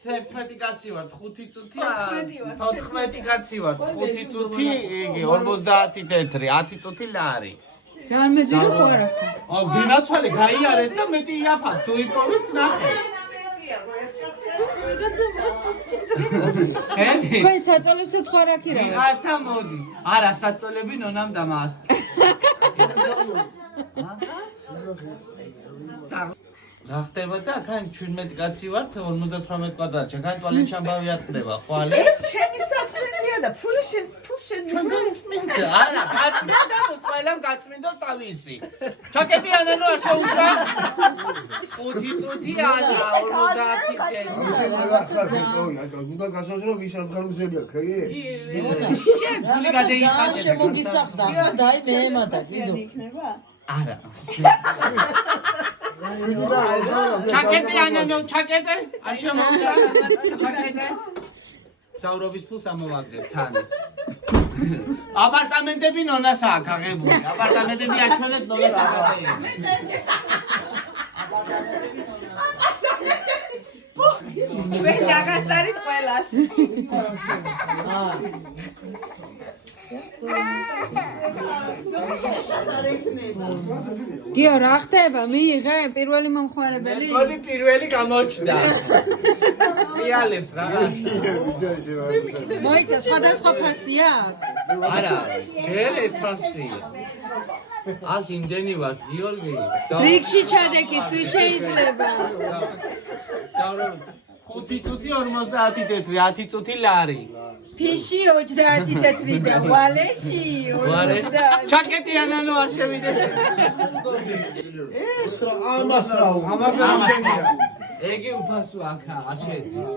11 კაცი ვარ, 5 წუთი, 14 კაცი ვარ, 5 წუთი, იგი 50 თეთრი, 10 წუთი ლარი. ძალიან მეძირო ხო არა? დინაცვალი გაიარეთ და მეტი იაფად, თუ იპოვეთ ნახე. თქვენ საწოლებსაც ხო რა ქირავ? ვიღაცა მოდის. არა, საწოლები ნონამ და მას. რა ხდება და აქ 17 კაცი ვართ 58 კვადრატში. აქ ტუალეტ შამბავი ატყდება, ხვალე? ჩემი საწმინდია და ფული შენ გაწმინდა. არა, გაწმინდა, ყველამ გაწმინდოს თავისი. ჩაკეტიანა რო არ შეუძლა. 5 წუთი არა, 50 თეთრი. უნდა გასაზრო ვის არ ხარუზებია, ხე? შენ ფული გადაიხადე. შემოგისახდა. დაი მე ემატა, ვიდო. არა. ჩაკეტიანა, ჩაკეტე? არ შემოუჭრა? ჩაკეტე? საურობის ფულს ამოვაგდებ თან. აპარტამენტები ნონას აქვს აღებული. აპარტამენტები აჩვენეთ ნონას აღებული. ჩვენ დაგასწარით ყველას. გიო რა ხდება? მიიღე პირველი მომხმარებელი? მოდი პირველი გამოჩნდა. წიალებს რაღაც. მოიცა სხვადასხვა ფასია აქვს? არა, ჯერ ეს ფასია. აქ იმდენი ვართ, გიორგი. რიგში ჩადეკი თუ შეიძლება. 5 წუთი 50 თეთრი, 10 წუთი ლარი. ფიში 30 თეთრი და ვალეში 50. ჩაკეტიანა ნუ არ შევიდეს. ეს ამას რა, ამას ეგი უფასო აქა, არ შედის.